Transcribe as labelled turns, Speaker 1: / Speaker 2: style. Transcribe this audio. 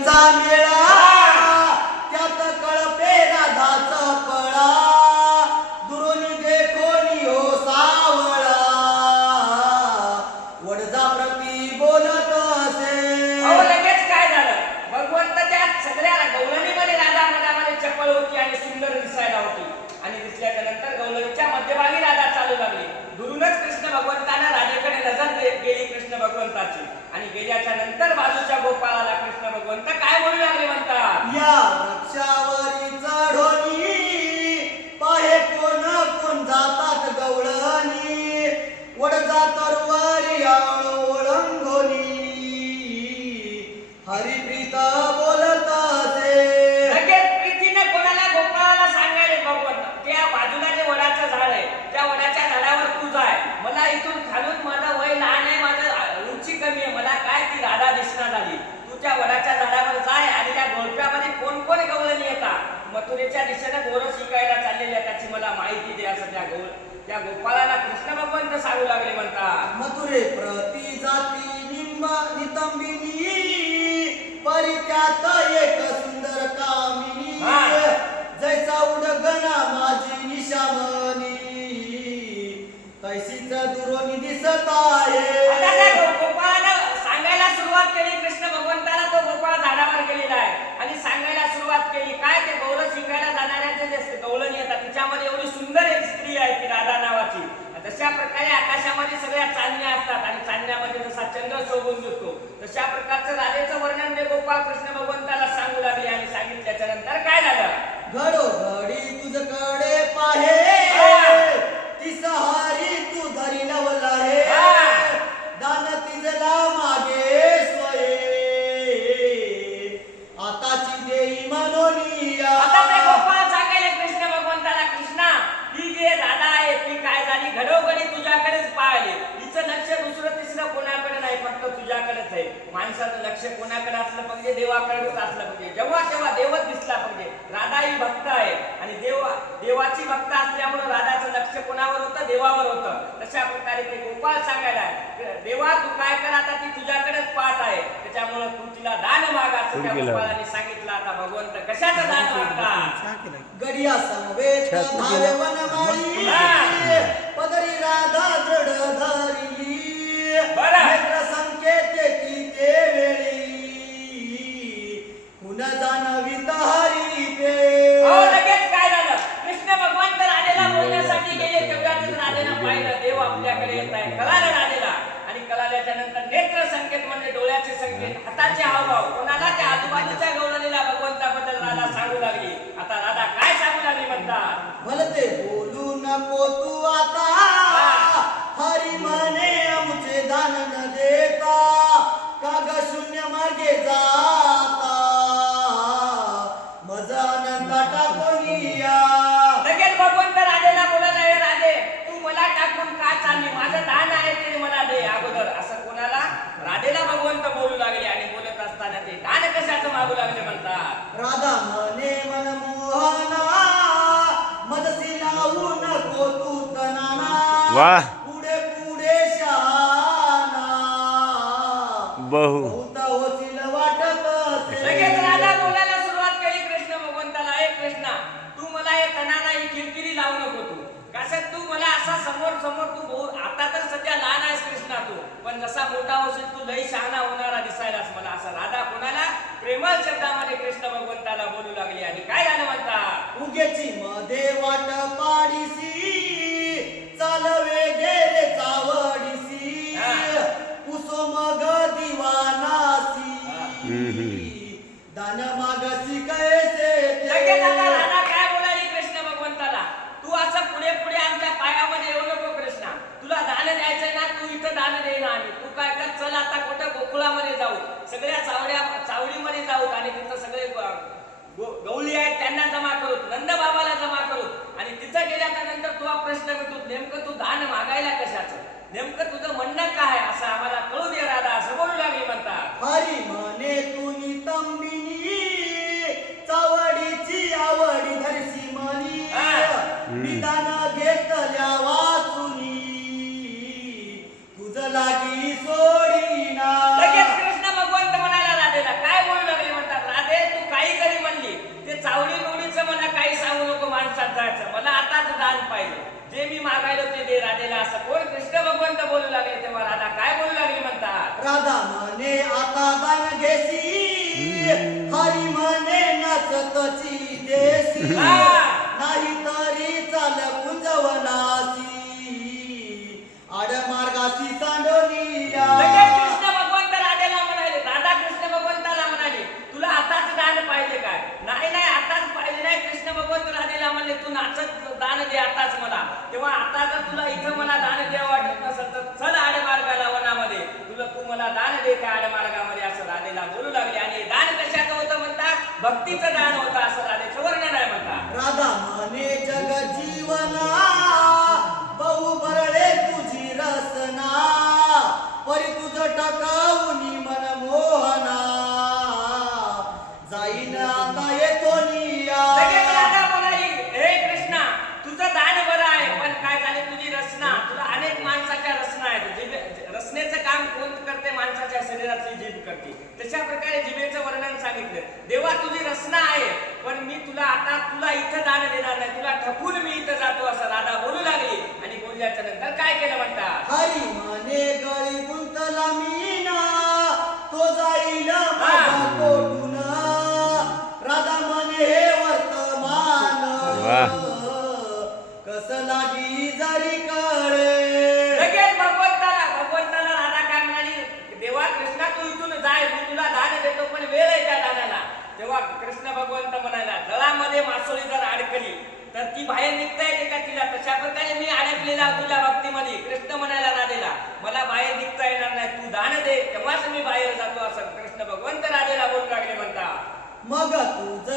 Speaker 1: गवळणींचा मेळा. त्यात कळपे राधाचा पळा. दुरून घे कोणी हो सावळा. वडजा प्रती बोलत असे.
Speaker 2: अहो लगेच काय झालं? भगवंताच्या सगळ्या गौलणीमध्ये राधा मधामध्ये चपळ होती आणि सुंदर दिसायला होती. आणि दिसल्याच्या नंतर गौलणीच्या मध्यभागी राधा चालू लागली. दुरूनच कृष्ण भगवंतानं राधेकडे नजर गेली कृष्ण भगवंताची. आणि गेल्याच्यानंतर बाजूच्या गोपाळाला कृष्ण भगवंत काय बोलू लागले म्हणतात
Speaker 1: परित्यात एक सुंदर कामिनी. जैसा उडगना माझी निशामनी. तैसीच दुरोनी दिसत आहे.
Speaker 2: आता त्या गो- गोपाळानं सांगायला सुरुवात केली कृष्ण भगवंताला तो गोपाळ झाडावर गेलेला आहे. आणि सांगायला सुरुवात केली काय ते गौरव शिकायला जाणाऱ्यांचे जे गवळण येतात तिच्यामध्ये एवढी सुंदर एक स्त्री आहे ती राधा नावाची. तशा प्रकारे आकाशामध्ये सगळ्या चांदण्या असतात आणि चांदण्यामध्ये जसा चंद्र शोभून तशा प्रकारचं राधेचं वर्णन ते गोपाळ कृष्ण भगवंताला सांगू लागले आणि सांगितल्याच्या नंतर काय झालं?
Speaker 1: घडोघडी तुझकडे पाहे
Speaker 2: हा.
Speaker 1: ती सहारी तू धरी लवला हे
Speaker 2: हा.
Speaker 1: दान तिजला मागे स्वये आताची देई मनोनिया
Speaker 2: आता ते गोपाळ सांगायले कृष्ण भगवंताला कृष्णा ही जी राधा आहे ती काय झाली घडोघडी तुझ्याकडेच पाहिली हिचं लक्ष दुसरं तिसरं कोणाकडे नाही फक्त तुझ्याकडेच आहे माणसाचं लक्ष कोणाकडे असलं पाहिजे देवाकडेच असलं पाहिजे. जेव्हा तेव्हा देवच दिसला पाहिजे राधा ही भक्त आहे. आणि देवा देवाची भक्त असल्यामुळे राधाचं लक्ष कोणावर होतं? देवावर होतं. तशा प्रकारे ते गोपाळ सांगायला. देवा तू काय कर आता? ती तुझ्याकडेच पाहत आहे. त्याच्यामुळे तू तिला दान माग असं त्या गोपाळाने सांगितलं. आता भगवंत कशाचं दान मागतात?
Speaker 1: गडिया समवेत
Speaker 2: मला टाकून का चालली? माझं दान आहे ते मला दे अगोदर. असं कोणाला? राधेला भगवंत बोलू लागले आणि बोलत असताना ते दान कशाचं मागू लागले म्हणतात?
Speaker 1: राधा म्हणे मन मोहना तू तनाना
Speaker 3: वाह.
Speaker 1: पुढे पुढे
Speaker 3: बहु
Speaker 1: बहुत होतील वाटत असे.
Speaker 2: लगेच राधा बोलायला सुरुवात केली कृष्ण भगवंताला ए कृष्णा तू मला हे तणाना ही किरकिरी लावू नको तू कसं तू मला असा समोर समोर तू बोल आता तर सध्या लहान आहेस कृष्णा तू पण जसा मोठा होशील तू लई शहाणा होणारा दिसायलास मला असं राधा कोणाला प्रेमळ शब्दामध्ये कृष्ण भगवंताला बोलू लागली आणि काय झालं म्हणतात
Speaker 1: उगेची मध्ये वाट पाडीसी चालवे गेले चावडीसी
Speaker 2: हा.
Speaker 1: पुसो मग दिवानासी.
Speaker 3: हम्म.
Speaker 1: दान मागसी कैसे
Speaker 2: लगेच आता राधा काय बोलाली कृष्ण भगवंताला? तू असं पुढे पुढे आमच्या पायामध्ये येऊ नको कृष्णा. तुला दान द्यायचंय ना तू इथं दान आम्ही. तू काय कर चल आता कुठं गोकुळामध्ये जाऊ. सगळ्या चावड्या चावडीमध्ये जाऊ आणि तिथं सगळे ग- गो- गवळी आहेत त्यांना जमा करू. नंद आणि तिथं गेल्याच्यानंतर तुला प्रश्न विटू नेमकं तू दान मागायला कशाचं? नेमकं तुझं म्हणणं काय असं आम्हाला कळू दे राधा असं बोलू लागली म्हणतात.
Speaker 1: हरी म्हणे तुनी तंबिनी चावडीची आवडी धरसी म्हणी.
Speaker 2: हा.
Speaker 1: निदान घेतल्या वाचुनी. तुझ लागी
Speaker 2: मला आताच दान पाहिजे. जे मी मागायलो ते दे राधेला असं कोण कृष्ण भगवंत बोलू लागले तेव्हा राधा काय बोलू लागली म्हणतात?
Speaker 1: राधा म्हणे आता दान घेसी हरी म्हणे नचतची देसी कस लागी जरी कळे.
Speaker 2: लगेच भगवंताला भगवंताला राधा काय म्हणाली देवा कृष्णा तू इथून जाय मी तुला दान देतो पण वेळ आहे त्या दानाला. तेव्हा कृष्ण भगवंत म्हणाला जळामध्ये मासोळी जर अडकली तर ती बाहेर निघता येते का तिला? तशा प्रकारे मी अडकलेला तुझ्या भक्तीमध्ये. कृष्ण म्हणायला राधेला मला बाहेर निघता येणार नाही तू दान दे तेव्हाच मी बाहेर जातो असं कृष्ण भगवंत राधेला बोलू लागले म्हणतात
Speaker 1: मग तुझ